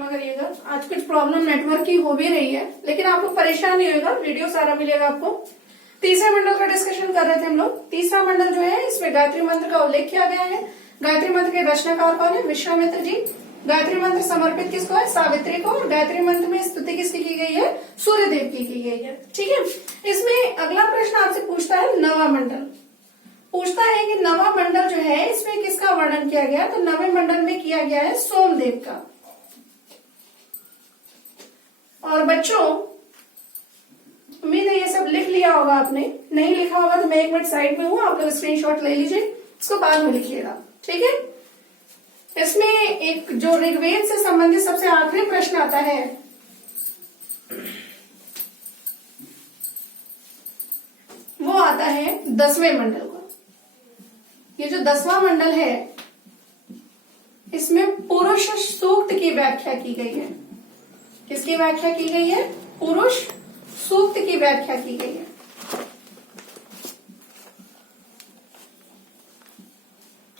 क्षमा करिएगा, आज कुछ प्रॉब्लम नेटवर्क की हो भी रही है, लेकिन आप लोग परेशान नहीं होगा, वीडियो सारा मिलेगा आपको। तीसरे मंडल का डिस्कशन कर रहे थे हम लोग। तीसरा मंडल जो है इसमें गायत्री मंत्र का उल्लेख किया गया है। गायत्री मंत्र के रचनाकार कौन है? विश्वामित्र जी। गायत्री मंत्र समर्पित किसको है? सावित्री को। और गायत्री मंत्र में स्तुति किसकी की गई है? सूर्य देव की गई है। ठीक है, इसमें अगला प्रश्न आपसे पूछता है नवा मंडल, पूछता है कि नवा मंडल जो है इसमें किसका वर्णन किया गया? तो नवे मंडल में किया गया है सोमदेव का। और बच्चों उम्मीद है ये सब लिख लिया होगा आपने, नहीं लिखा होगा तो मैं एक मिनट साइड में हूँ, आप लोग स्क्रीनशॉट ले लीजिए, इसको बाद में लिखिएगा। ठीक है, इसमें एक जो ऋग्वेद से संबंधित सबसे आखिरी प्रश्न आता है, वो आता है 10वें मंडल का। ये जो 10वां मंडल है इसमें पुरुष सूक्त की व्याख्या की गई है। किसकी व्याख्या की गई है? पुरुष सूक्त की व्याख्या की गई है।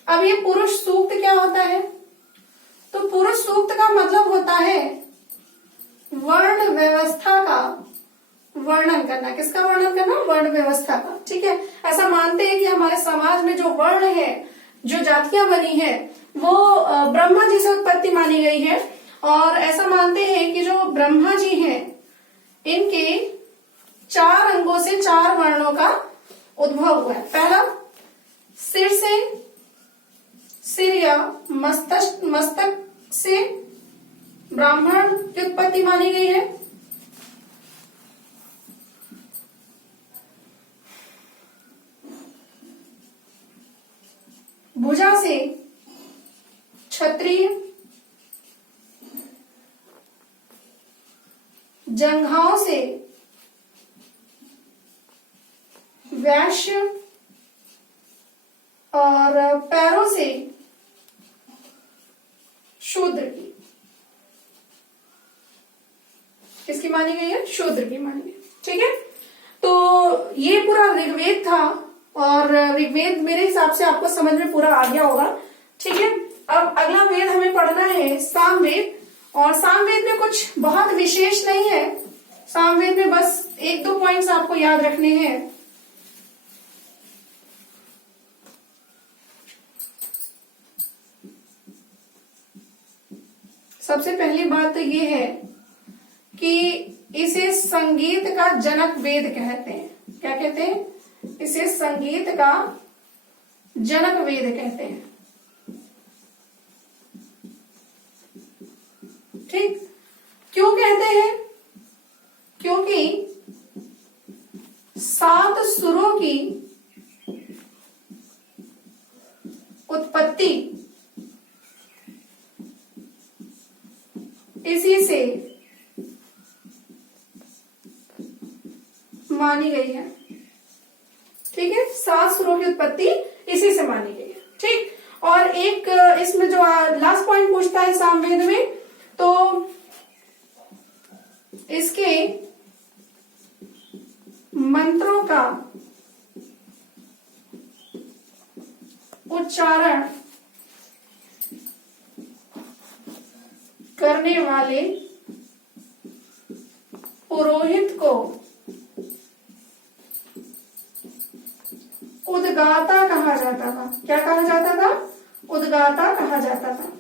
अब ये पुरुष सूक्त क्या होता है? तो पुरुष सूक्त का मतलब होता है वर्ण व्यवस्था का वर्णन करना। किसका वर्णन करना? वर्ण व्यवस्था का। ठीक है, ऐसा मानते हैं कि हमारे समाज में जो वर्ण है, जो जातियां बनी है, वो ब्रह्मा जी से उत्पत्ति मानी गई है। और ऐसा मानते हैं कि जो ब्रह्मा जी हैं इनके 4 अंगों से 4 वर्णों का उद्भव हुआ है। पहला सिर से, सिर या मस्तक से ब्राह्मण की उत्पत्ति मानी गई है। भुजा से क्षत्रिय, जंघाओं से वैश्य और पैरों से शूद्र की। किसकी मानी गई है? शूद्र की मानी गई। ठीक है, तो ये पूरा ऋग्वेद था और ऋग्वेद मेरे हिसाब से आपको समझ में पूरा आ गया होगा। ठीक है, अब अगला वेद हमें पढ़ना है सामवेद। और सामवेद में कुछ बहुत विशेष नहीं है, सामवेद में बस 1-2 पॉइंट्स आपको याद रखने हैं। सबसे पहली बात तो ये है कि इसे संगीत का जनक वेद कहते हैं। क्या कहते हैं? इसे संगीत का जनक वेद कहते हैं। ठीक, क्यों कहते हैं? क्योंकि 7 सुरों की उत्पत्ति इसी से मानी गई है। ठीक है, 7 सुरों की उत्पत्ति इसी से मानी गई है। ठीक, और एक इसमें जो लास्ट पॉइंट पूछता है सामवेद में, तो इसके मंत्रों का उच्चारण करने वाले पुरोहित को उद्गाता कहा जाता था। क्या कहा जाता था? उद्गाता कहा जाता था।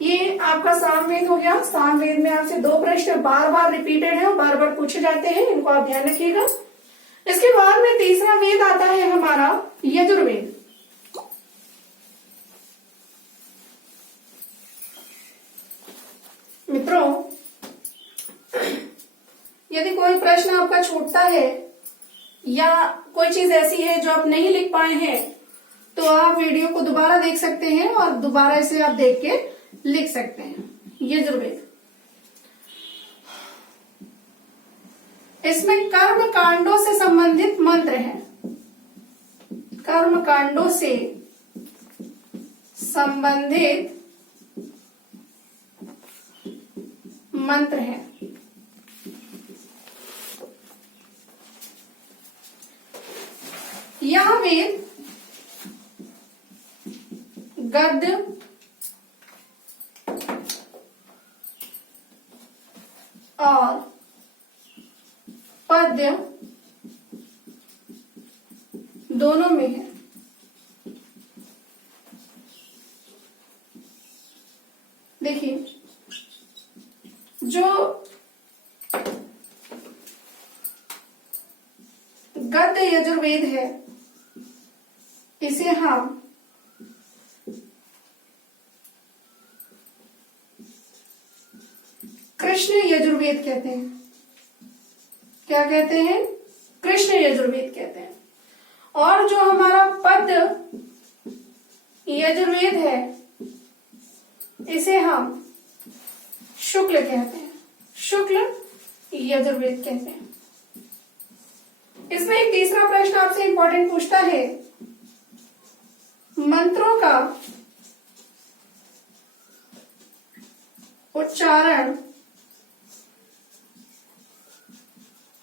ये आपका सामवेद हो गया। सामवेद में आपसे 2 प्रश्न बार बार रिपीटेड है और बार बार पूछे जाते हैं, इनको आप ध्यान रखिएगा। इसके बाद में तीसरा वेद आता है हमारा यजुर्वेद। मित्रों, यदि कोई प्रश्न आपका छूटता है या कोई चीज ऐसी है जो आप नहीं लिख पाए हैं, तो आप वीडियो को दोबारा देख सकते हैं और दोबारा इसे आप देख के लिख सकते हैं। यजुर्वेद, इसमें कर्म कांडों से संबंधित मंत्र है। कर्म कांडों से संबंधित मंत्र है। यह वेद गद्य, और पद्य दोनों में है। देखिए, जो गद्य यजुर्वेद है इसे हम कृष्ण यजुर्वेद कहते हैं। क्या कहते हैं? कृष्ण यजुर्वेद कहते हैं। और जो हमारा पद्य यजुर्वेद है इसे हम शुक्ल कहते हैं, शुक्ल यजुर्वेद कहते हैं। इसमें एक तीसरा प्रश्न आपसे इंपॉर्टेंट पूछता है, मंत्रों का उच्चारण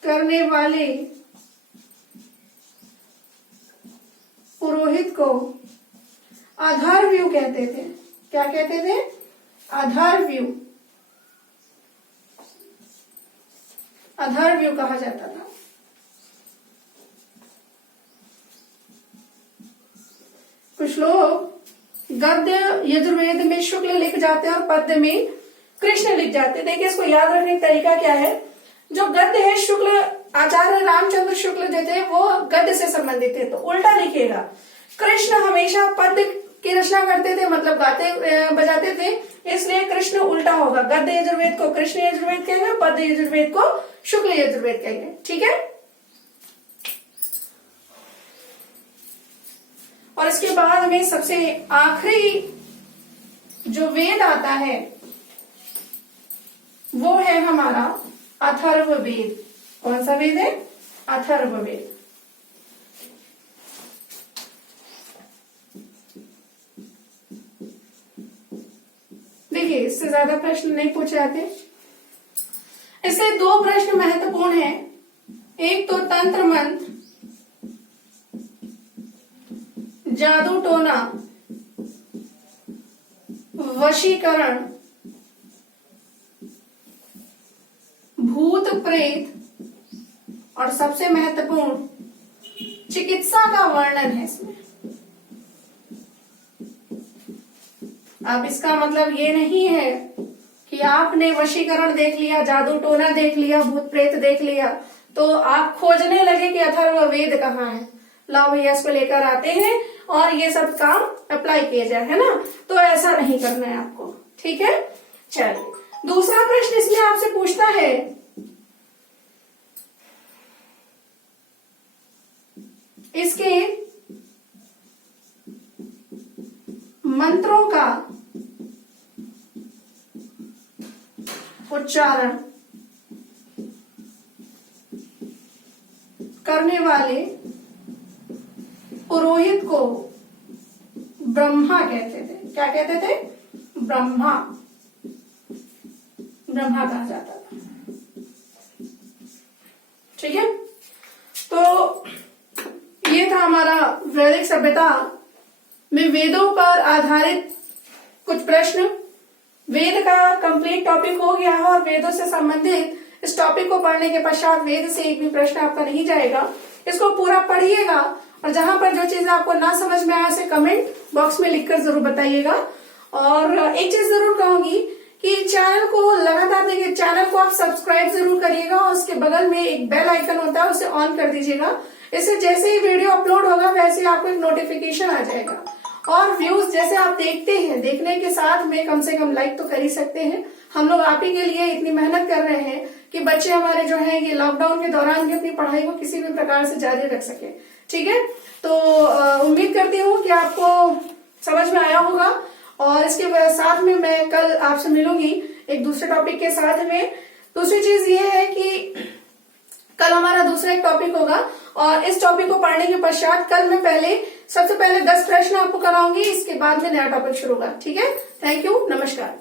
करने वाले पुरोहित को अथर्वयु कहते थे। क्या कहते थे? अथर्वयु, अथर्वयु कहा जाता था। कुछ लोग गद्य यजुर्वेद में शुक्ल लिख जाते हैं और पद्य में कृष्ण लिख जाते हैं। देखिए, इसको याद रखने का तरीका क्या है। जो गद्य है, शुक्ल आचार्य रामचंद्र शुक्ल जो थे वो गद्य से संबंधित थे, तो उल्टा लिखेगा। कृष्ण हमेशा पद्य की रचना करते थे, मतलब गाते बजाते थे, इसलिए कृष्ण उल्टा होगा। गद्य यजुर्वेद को कृष्ण यजुर्वेद कहेंगे, पद्य यजुर्वेद को शुक्ल यजुर्वेद कहेंगे। ठीक है। और इसके बाद में सबसे आखिरी जो वेद आता है वो है हमारा अथर्ववेद। कौन सा वेद है? अथर्ववेद। देखिए, इससे ज्यादा प्रश्न नहीं पूछे जाते। इससे दो प्रश्न महत्वपूर्ण हैं। एक तो तंत्र मंत्र, जादू टोना, वशीकरण, भूत प्रेत और सबसे महत्वपूर्ण चिकित्सा का वर्णन है इसमें। अब इसका मतलब ये नहीं है कि आपने वशीकरण देख लिया, जादू टोना देख लिया, भूत प्रेत देख लिया तो आप खोजने लगे कि अथर्ववेद कहाँ है, लाओ भैया इसको लेकर आते हैं और ये सब काम अप्लाई किया जाए, है ना। तो ऐसा नहीं करना है आपको। ठीक है। चलिए, दूसरा प्रश्न इसमें आपसे पूछता है, इसके मंत्रों का उच्चारण करने वाले पुरोहित को ब्रह्मा कहते थे। क्या कहते थे? ब्रह्मा, ब्रह्मा कहा जाता था। ठीक है। तो ये था हमारा वैदिक सभ्यता में वेदों पर आधारित कुछ प्रश्न। वेद का कंप्लीट टॉपिक हो गया है और वेदों से संबंधित इस टॉपिक को पढ़ने के पश्चात वेद से एक भी प्रश्न आपका नहीं जाएगा। इसको पूरा पढ़िएगा और जहां पर जो चीज आपको ना समझ में आए उसे कमेंट बॉक्स में लिखकर जरूर बताइएगा। और एक चीज जरूर कहूंगी कि चैनल को लगातार देखिए, चैनल को आप सब्सक्राइब जरूर करिएगा और उसके बगल में एक बेल आइकन होता है उसे ऑन कर दीजिएगा। इससे जैसे ही वीडियो अपलोड होगा वैसे ही आपको एक नोटिफिकेशन आ जाएगा। और व्यूज जैसे आप देखते हैं, देखने के साथ में कम से कम लाइक तो कर ही सकते हैं। हम लोग आप ही के लिए इतनी मेहनत कर रहे हैं कि बच्चे हमारे जो हैं ये लॉकडाउन के दौरान भी अपनी पढ़ाई को किसी भी प्रकार से जारी रख सके। ठीक है। तो उम्मीद करती हूँ कि आपको समझ में आया होगा और इसके साथ में मैं कल आपसे मिलूंगी एक दूसरे टॉपिक के साथ में। दूसरी चीज ये है कि कल हमारा दूसरा एक टॉपिक होगा और इस टॉपिक को पढ़ने के पश्चात कल मैं सबसे पहले 10 प्रश्न आपको कराऊंगी, इसके बाद में नया टॉपिक शुरू होगा। ठीक है। Thank you. नमस्कार।